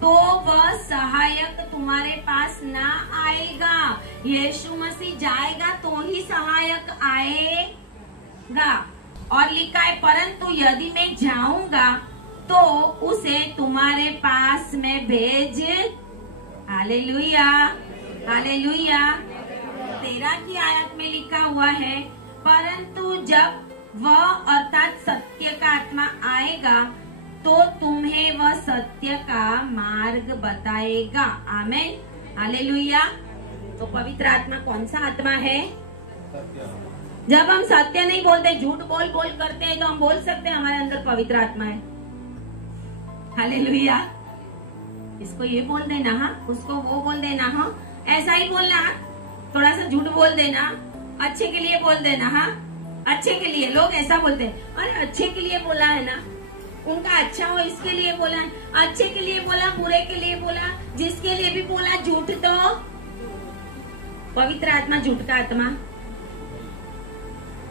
तो वह सहायक तुम्हारे पास ना आएगा। यीशु मसीह जाएगा तो ही सहायक आएगा। और लिखा है परंतु यदि मैं जाऊंगा तो उसे तुम्हारे पास में भेज। Hallelujah, hallelujah. 13 की आयत में लिखा हुआ है परंतु जब वह अर्थात सत्य का आत्मा आएगा तो तुम्हें वह सत्य का मार्ग बताएगा। आमीन, हालेलुया। तो पवित्र आत्मा कौन सा आत्मा है? जब हम सत्य नहीं बोलते, झूठ बोल करते हैं, तो हम बोल सकते हैं हमारे अंदर पवित्र आत्मा है। हालेलुया। इसको ये बोल देना, हाँ, उसको वो बोल देना, हाँ, ऐसा ही बोलना, थोड़ा सा झूठ बोल देना, अच्छे के लिए बोल देना, हाँ, अच्छे के लिए। लोग ऐसा बोलते हैं, अरे अच्छे के लिए बोला है ना, उनका अच्छा हो इसके लिए बोला, अच्छे के लिए बोला, बुरे के लिए बोला, जिसके लिए भी बोला झूठ। तो पवित्र आत्मा झूठ का आत्मा।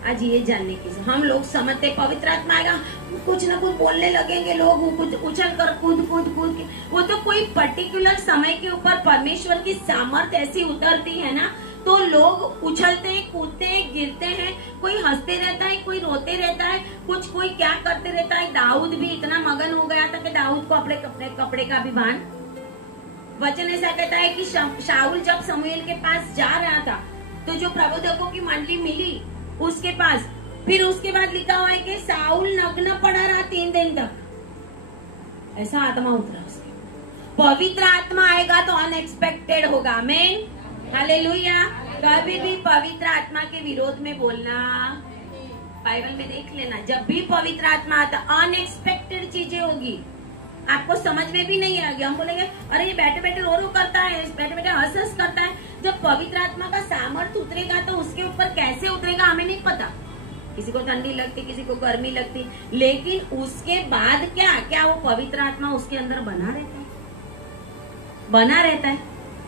आज ये जानने की हम लोग समझते पवित्र आत्मा आएगा कुछ ना कुछ बोलने लगेंगे लोग, कुछ उछल कर कूद के। वो तो कोई पर्टिकुलर समय के ऊपर परमेश्वर की सामर्थ ऐसी उतरती है ना, तो लोग उछलते हैं, कूदते हैं, गिरते हैं, कोई हंसते रहता है, कोई रोते रहता है, कोई क्या करते रहता है। दाऊद भी इतना मगन हो गया था कि दाऊद को अपने कपड़े का भी भान। वचन ऐसा कहता है कि शाऊल जब शमूएल के पास जा रहा था तो जो प्रबोधकों की मंडली मिली उसके पास, फिर उसके बाद लिखा हुआ है कि शाऊल नग्न पड़ा रहा 3 दिन तक। ऐसा आत्मा उतरा उसके। पवित्र आत्मा आएगा तो अनएक्सपेक्टेड होगा। आमीन, हालेलुया। कभी भी पवित्र आत्मा के विरोध में बोलना बाइबल में देख लेना, जब भी पवित्र आत्मा आता अनएक्सपेक्टेड चीजें होगी, आपको समझ में भी नहीं आएगी। हम बोलेंगे अरे ये बैठे बैठे रो करता है, बैठे बैठे हंस हंस करता है। जब पवित्र आत्मा का सामर्थ्य उतरेगा तो उसके ऊपर कैसे उतरेगा हमें नहीं पता। किसी को ठंडी लगती, किसी को गर्मी लगती, लेकिन उसके बाद क्या वो पवित्र आत्मा उसके अंदर बना रहता है।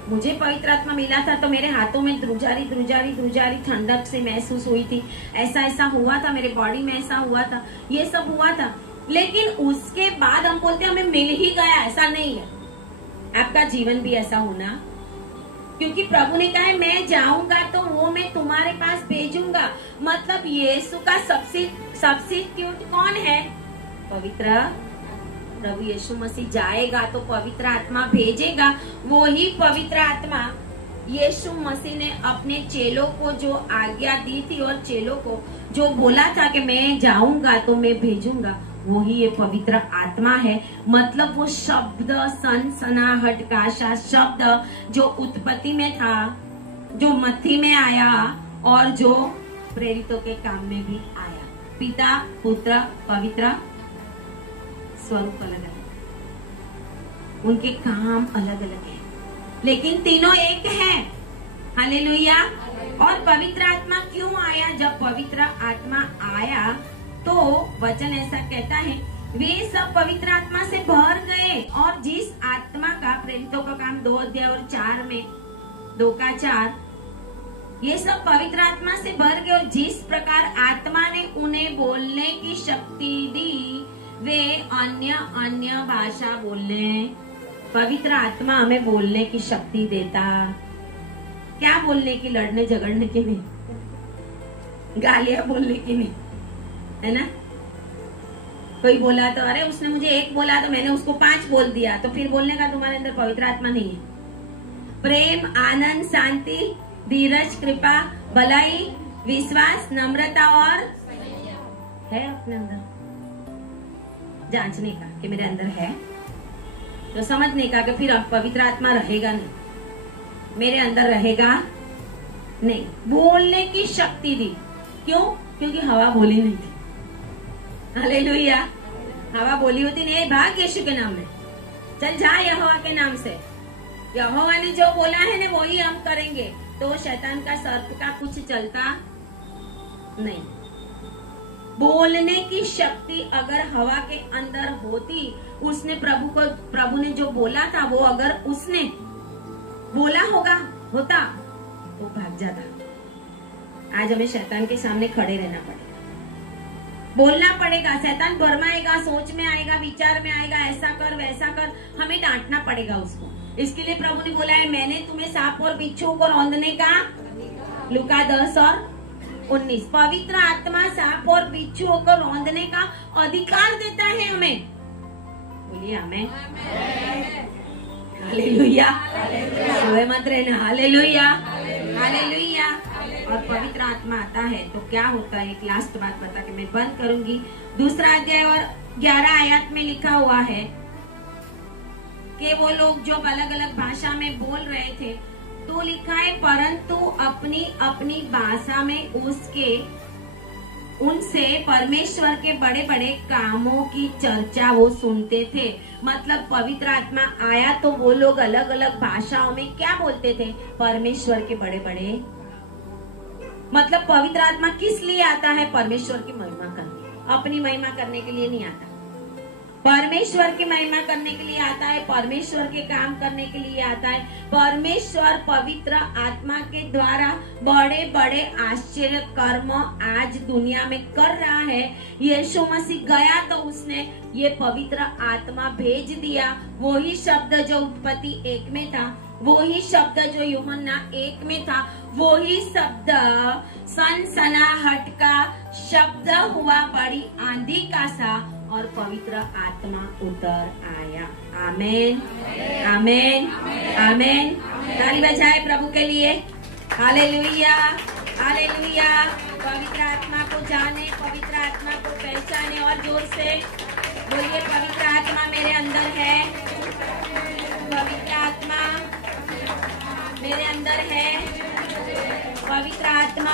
मुझे पवित्र आत्मा मिला था तो मेरे हाथों में द्रुजारी ठंडक से महसूस हुई थी, ऐसा हुआ था, मेरे बॉडी में ऐसा हुआ था, ये सब हुआ था। लेकिन उसके बाद हम बोलते हैं हमें मिल ही गया, ऐसा नहीं है। आपका जीवन भी ऐसा होना, क्योंकि प्रभु ने कहा है मैं जाऊंगा तो वो मैं तुम्हारे पास भेजूंगा। मतलब यीशु का सब्स्टिट्यूट कौन है? पवित्र प्रभु यीशु मसीह जाएगा तो पवित्र आत्मा भेजेगा। वो ही पवित्र आत्मा यीशु मसीह ने अपने चेलों को जो आज्ञा दी थी और चेलों को जो बोला था कि मैं जाऊंगा तो मैं भेजूंगा, वो ही ये पवित्र आत्मा है। मतलब वो शब्द, सनसनाहट का शब्द जो उत्पत्ति में था, जो मत्ती में आया और जो प्रेरितों के काम में भी आया। पिता, पुत्र, पवित्र, स्वरूप अलग अलग, उनके काम अलग अलग है, लेकिन तीनों एक है। हालेलुया। और पवित्र आत्मा क्यों आया? जब पवित्र आत्मा आया तो वचन ऐसा कहता है, वे सब पवित्र आत्मा से भर गए और जिस आत्मा का, प्रेरितों का काम 2 अध्याय और 4 में 2:4, ये सब पवित्र आत्मा से भर गए और जिस प्रकार आत्मा ने उन्हें बोलने की शक्ति दी, वे अन्य भाषा बोलने। पवित्र आत्मा हमें बोलने की शक्ति देता। क्या बोलने की? लड़ने झगड़ने की नहीं, गालियां बोलने की नहीं, है ना। कोई बोला तो अरे उसने मुझे 1 बोला तो मैंने उसको 5 बोल दिया, तो फिर बोलने का तुम्हारे अंदर पवित्र आत्मा नहीं है। प्रेम, आनंद, शांति, धीरज, कृपा, भलाई, विश्वास, नम्रता और है अपने अंदर जांचने का कि मेरे अंदर है, तो समझने का कि फिर पवित्र आत्मा रहेगा नहीं, मेरे अंदर रहेगा नहीं। बोलने की शक्ति दी, क्यों? क्योंकि हवा बोली नहीं थी। हालेलुया। हवा बोली होती नहीं, भाग यीशु के नाम में, चल जा यहोवा के नाम से। यहोवा ने जो बोला है ना वही हम करेंगे, तो शैतान का, सर्प का कुछ चलता नहीं। बोलने की शक्ति अगर हवा के अंदर होती, उसने प्रभु ने जो बोला था वो अगर उसने बोला होता तो भाग जाता। आज हमें शैतान के सामने खड़े रहना पड़ेगा, बोलना पड़ेगा। शैतान भरमाएगा, सोच में आएगा, विचार में आएगा, ऐसा कर वैसा कर, हमें डांटना पड़ेगा उसको। इसके लिए प्रभु ने बोला है, मैंने तुम्हें सांप और बिच्छू को रौंदने का, लूका 10 और 19। पवित्र आत्मा सांप और बिच्छुओं को रौंदने का अधिकार देता है हमें। बोलिए आमीन। हालेलुया। सोए मत रहना। Hallelujah, hallelujah. और पवित्र आत्मा आता है तो क्या होता है? एक लास्ट बात बता के मैं बंद करूंगी। 2 अध्याय और 11 आयत में लिखा हुआ है कि वो लोग जो अलग अलग भाषा में बोल रहे थे, तो लिखा है परंतु अपनी अपनी भाषा में उनसे परमेश्वर के बड़े बड़े कामों की चर्चा वो सुनते थे। मतलब पवित्र आत्मा आया तो वो लोग अलग अलग भाषाओं में क्या बोलते थे? परमेश्वर के बड़े बड़े। मतलब पवित्र आत्मा किस लिए आता है? परमेश्वर की महिमा करने, अपनी महिमा करने के लिए नहीं आता, परमेश्वर की महिमा करने के लिए आता है, परमेश्वर के काम करने के लिए आता है। परमेश्वर पवित्र आत्मा के द्वारा बड़े बड़े आश्चर्य कर्म आज दुनिया में कर रहा है। यीशु मसीह गया तो उसने ये पवित्र आत्मा भेज दिया। वही शब्द जो उत्पत्ति 1 में था, वही शब्द जो यूहन्ना 1 में था, वही शब्द सनसनाहट का शब्द हुआ, बड़ी आंधी का सा, और पवित्र आत्मा उतर आया। आमेन, आमेन, आमेन। ताली बजाए प्रभु के लिए। Hallelujah, hallelujah. पवित्र आत्मा को जाने, पवित्र आत्मा को पहचाने और जोर से बोलिए, पवित्र आत्मा मेरे अंदर है, पवित्र आत्मा मेरे अंदर है, पवित्र आत्मा